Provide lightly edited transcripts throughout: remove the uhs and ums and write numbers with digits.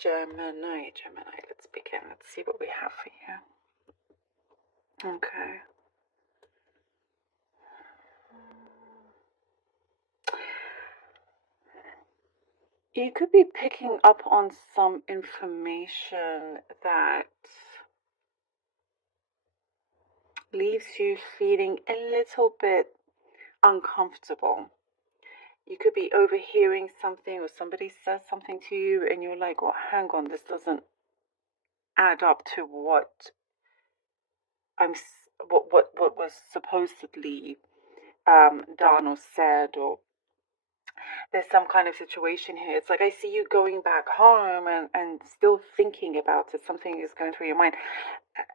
Gemini, let's begin. Let's see what we have for you. Okay. You could be picking up on some information that leaves you feeling a little bit uncomfortable. You could be overhearing something, or somebody says something to you and you're like, well, hang on, this doesn't add up to what was supposedly done or said, or there's some kind of situation here. It's like I see you going back home and still thinking about it. Something is going through your mind.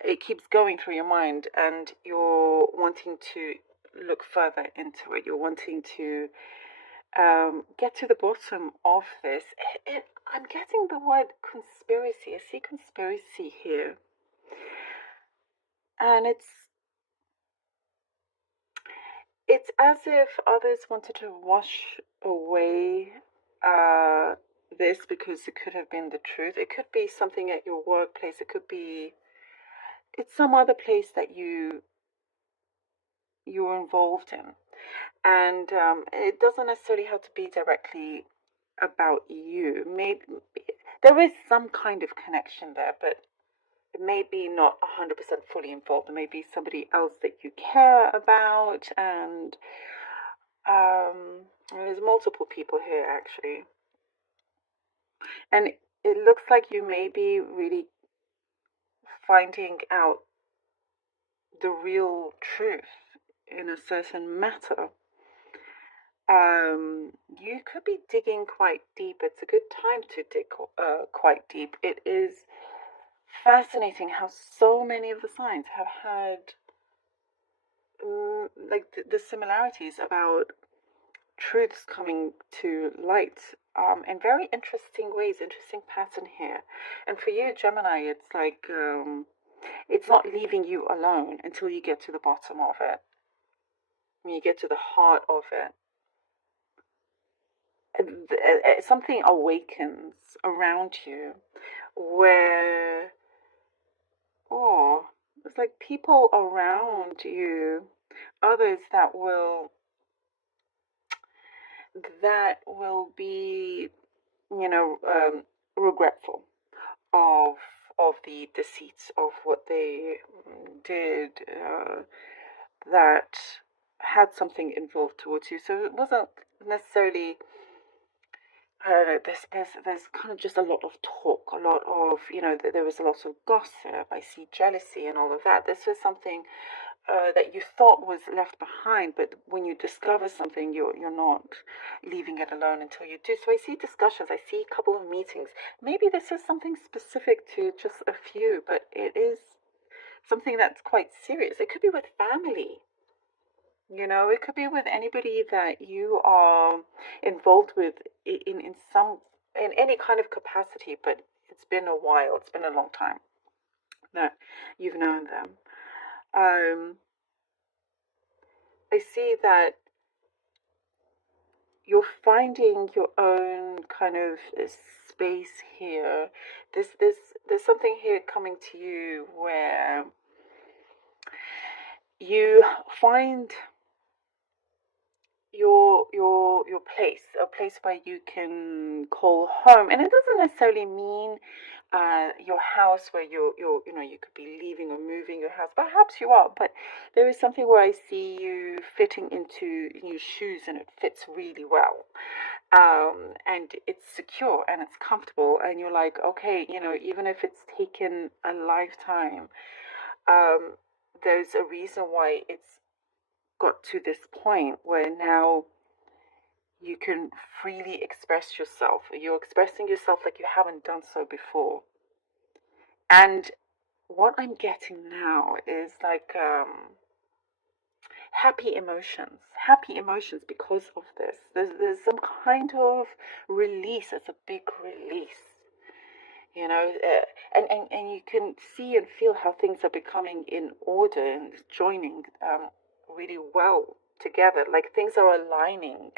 It keeps going through your mind, and you're wanting to look further into it. You're wanting to get to the bottom of this. I'm getting the word conspiracy. I see conspiracy here. And it's as if others wanted to wash away this because it could have been the truth. It could be something at your workplace. It's some other place that you're involved in. And it doesn't necessarily have to be directly about you. Maybe there is some kind of connection there, but it may be not 100% fully involved. There may be somebody else that you care about, and there's multiple people here actually. And it looks like you may be really finding out the real truth in a certain matter. You could be digging quite deep. It's a good time to dig quite deep. It is fascinating how so many of the signs have had like the similarities about truths coming to light in very interesting ways, interesting pattern here. And for you, Gemini, it's like it's not leaving you alone until you get to the bottom of it. When you get to the heart of it, something awakens around you where, oh, it's like people around you, others that will be, regretful of the deceits of what they did, that had something involved towards you. So it wasn't necessarily, I don't know, there's kind of just a lot of talk, a lot of, there was a lot of gossip. I see jealousy and all of that. This was something that you thought was left behind, but when you discover something, you're not leaving it alone until you do. So I see discussions, I see a couple of meetings. Maybe this is something specific to just a few, but it is something that's quite serious. It could be with family. It could be with anybody that you are involved with in any kind of capacity, but it's been a while, it's been a long time that you've known them. I see that you're finding your own kind of space here. There's something here coming to you where you find your place, a place where you can call home, and it doesn't necessarily mean your house where you could be leaving or moving your house. Perhaps you are, but there is something where I see you fitting into new shoes, and it fits really well, and it's secure and it's comfortable, and you're like, okay, even if it's taken a lifetime, there's a reason why it's got to this point where now you can freely express yourself. You're expressing yourself like you haven't done so before. And what I'm getting now is like happy emotions because of this. There's some kind of release. It's a big release. And you can see and feel how things are becoming in order and joining really well together, like things are aligning.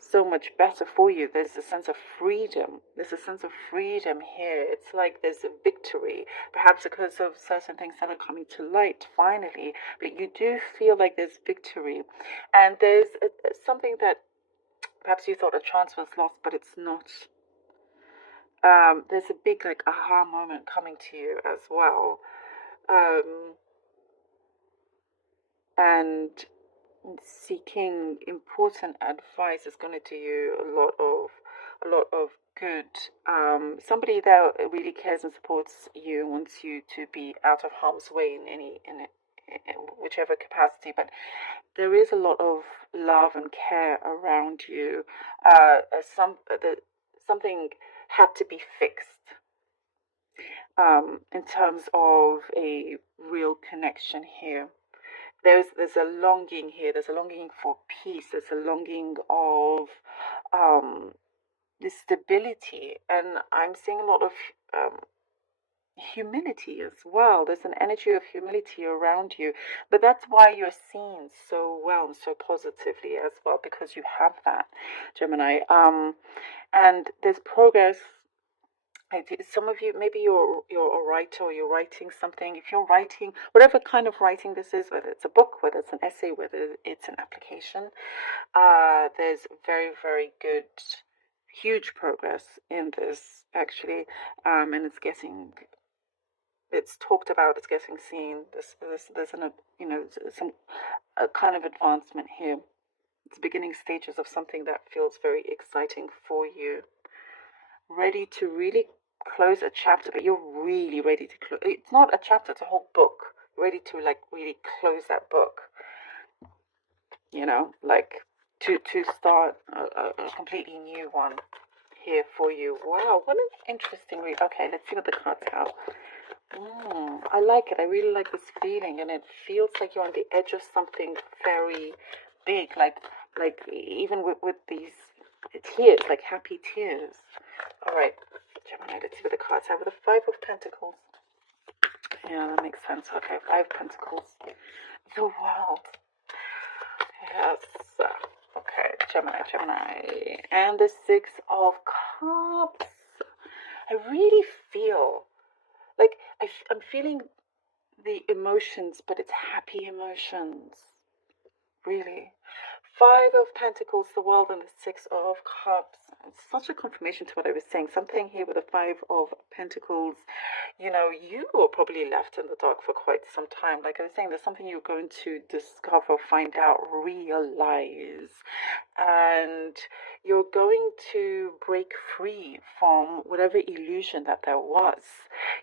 so much better for you. There's a sense of freedom. There's a sense of freedom here. It's like there's a victory, perhaps because of certain things that are coming to light finally, but you do feel like there's victory. And there's something that perhaps you thought a chance was lost, but it's not. There's a big like aha moment coming to you as well. And seeking important advice is going to do you a lot of good. Somebody that really cares and supports you, wants you to be out of harm's way in whichever capacity. But there is a lot of love and care around you. Something had to be fixed. In terms of a real connection here. There's a longing here. There's a longing for peace. There's a longing of the stability, and I'm seeing a lot of humility as well. There's an energy of humility around you, but that's why you're seen so well and so positively as well, because you have that, Gemini. And there's progress. Some of you, maybe you're a writer or you're writing something. If you're writing, whatever kind of writing this is, whether it's a book, whether it's an essay, whether it's an application, there's very, very good, huge progress in this actually, and it's talked about, it's getting seen. There's some a kind of advancement here. It's the beginning stages of something that feels very exciting for you. Ready to really close a chapter, but you're really ready to close. It's not a chapter, it's a whole book. Ready to like really close that book. Like to start a completely new one here for you. Wow, what an interesting read. Okay, let's see what the cards have. I like it. I really like this feeling, and it feels like you're on the edge of something very big, like even with these tears, like happy tears. All right, Gemini, let's see what the cards have. With the Five of Pentacles. Yeah, that makes sense. Okay, Five of Pentacles. The World. Yes. Okay, Gemini. And the Six of Cups. I really feel like I'm feeling the emotions, but it's happy emotions. Really. Five of Pentacles, the World, and the Six of Cups. It's such a confirmation to what I was saying. Something here with the Five of Pentacles. You were probably left in the dark for quite some time. Like I was saying, there's something you're going to discover, find out, realize. And you're going to break free from whatever illusion that there was.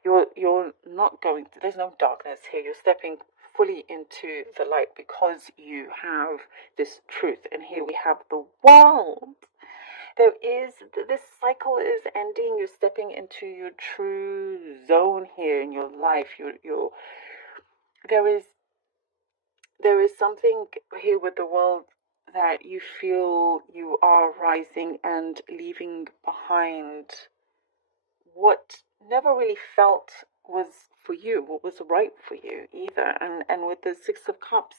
You're not going to, there's no darkness here. You're stepping fully into the light because you have this truth. And here we have the world. This cycle is ending. You're stepping into your true zone here in your life. There is something here with the world that you feel you are rising and leaving behind what never really felt was for you, what was right for you either. And with the Six of Cups,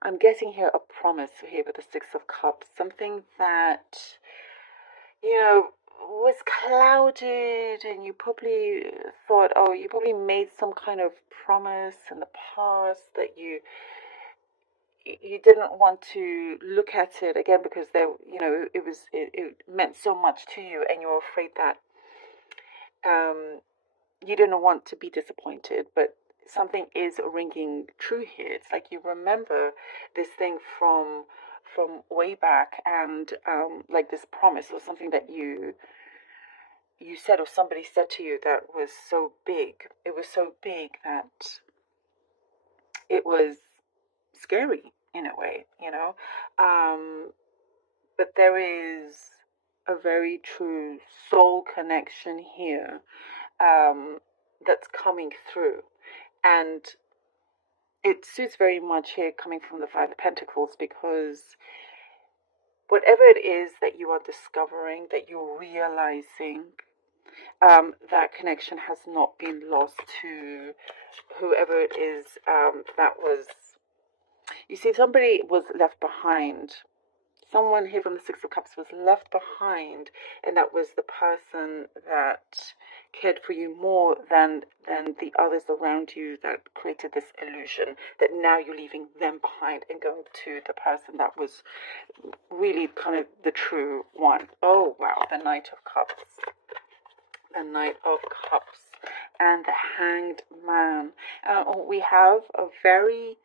I'm getting here a promise here with the Six of Cups, something that, was clouded, and you probably thought, you probably made some kind of promise in the past that you didn't want to look at it again because it meant so much to you, and you were afraid that you didn't want to be disappointed, but something is ringing true here. It's like you remember this thing from way back, and like this promise or something that you said or somebody said to you that was so big. It was so big that it was scary in a way, but there is a very true soul connection here that's coming through. And it suits very much here coming from the Five of Pentacles, because whatever it is that you are discovering, that you're realizing, that connection has not been lost to whoever it is that was You see, somebody was left behind. Someone here from the Six of Cups was left behind, and that was the person that cared for you more than the others around you, that created this illusion that now you're leaving them behind and going to the person that was really kind of the true one. Oh wow, the Knight of Cups. The Knight of Cups and the Hanged Man. We have a very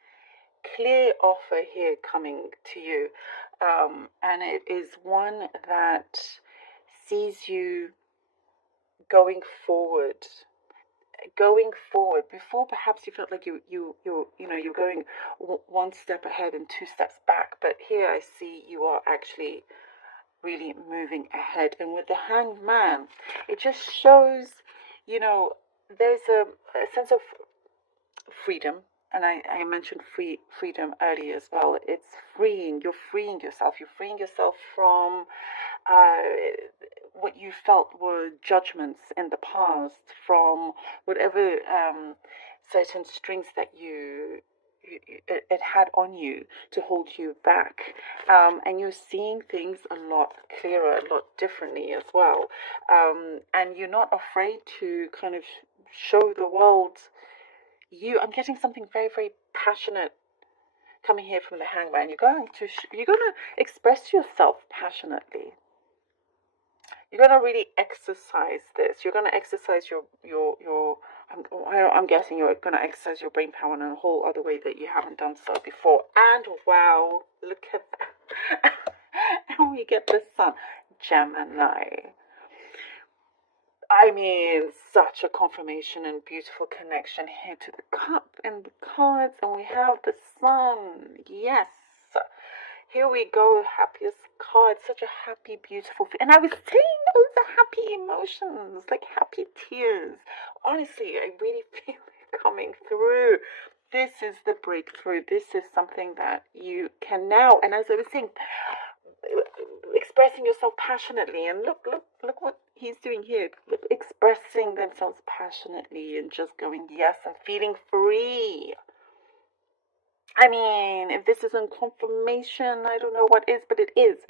clear offer here coming to you, and it is one that sees you going forward before perhaps you felt like you're going one step ahead and two steps back, but here I see you are actually really moving ahead. And with the Hanged Man, it just shows, there's a sense of freedom. And I mentioned freedom earlier as well. It's freeing. You're freeing yourself. You're freeing yourself from what you felt were judgments in the past, from whatever certain strings that it had on you to hold you back. And you're seeing things a lot clearer, a lot differently as well. And you're not afraid to kind of show the world I'm getting something very, very passionate coming here from the Hangman. You're going to express yourself passionately. You're going to really exercise this. You're going to exercise I'm guessing you're going to exercise your brain power in a whole other way that you haven't done so before. And wow, look at that. And we get the Sun. Gemini. I mean, such a confirmation and beautiful connection here to the cup and the cards, and we have the Sun. Yes, here we go. Happiest card, such a happy, beautiful. And I was saying those are happy emotions, like happy tears. Honestly, I really feel it coming through. This is the breakthrough. This is something that you can now, and as I was saying, expressing yourself passionately, and look what he's doing here, expressing themselves passionately and just going yes and feeling free. I mean, if this isn't confirmation, I don't know what is, but it is.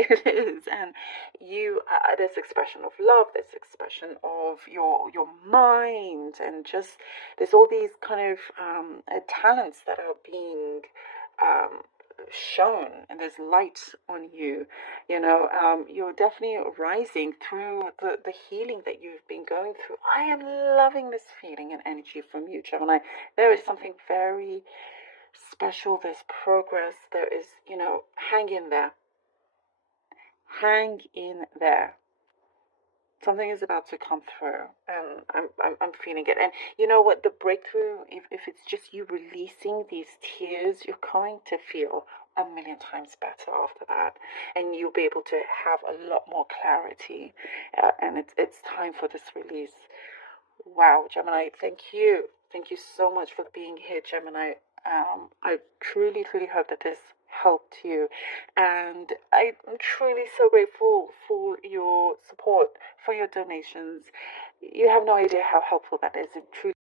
And you, this expression of love, this expression of your mind, and just there's all these kind of talents that are being shown, and there's light on you. You're definitely rising through the healing that you've been going through. I am loving this feeling and energy from you, Gemini. There is something very special. There's progress. There is, hang in there. Hang in there. Something is about to come through, and I'm feeling it. And you know what? The breakthrough, if it's just you releasing these tears, you're going to feel a million times better after that, and you'll be able to have a lot more clarity. And it's time for this release. Wow, Gemini, thank you so much for being here, Gemini. I truly hope that this helped you, and I'm truly so grateful for your support, for your donations. You have no idea how helpful that is. It truly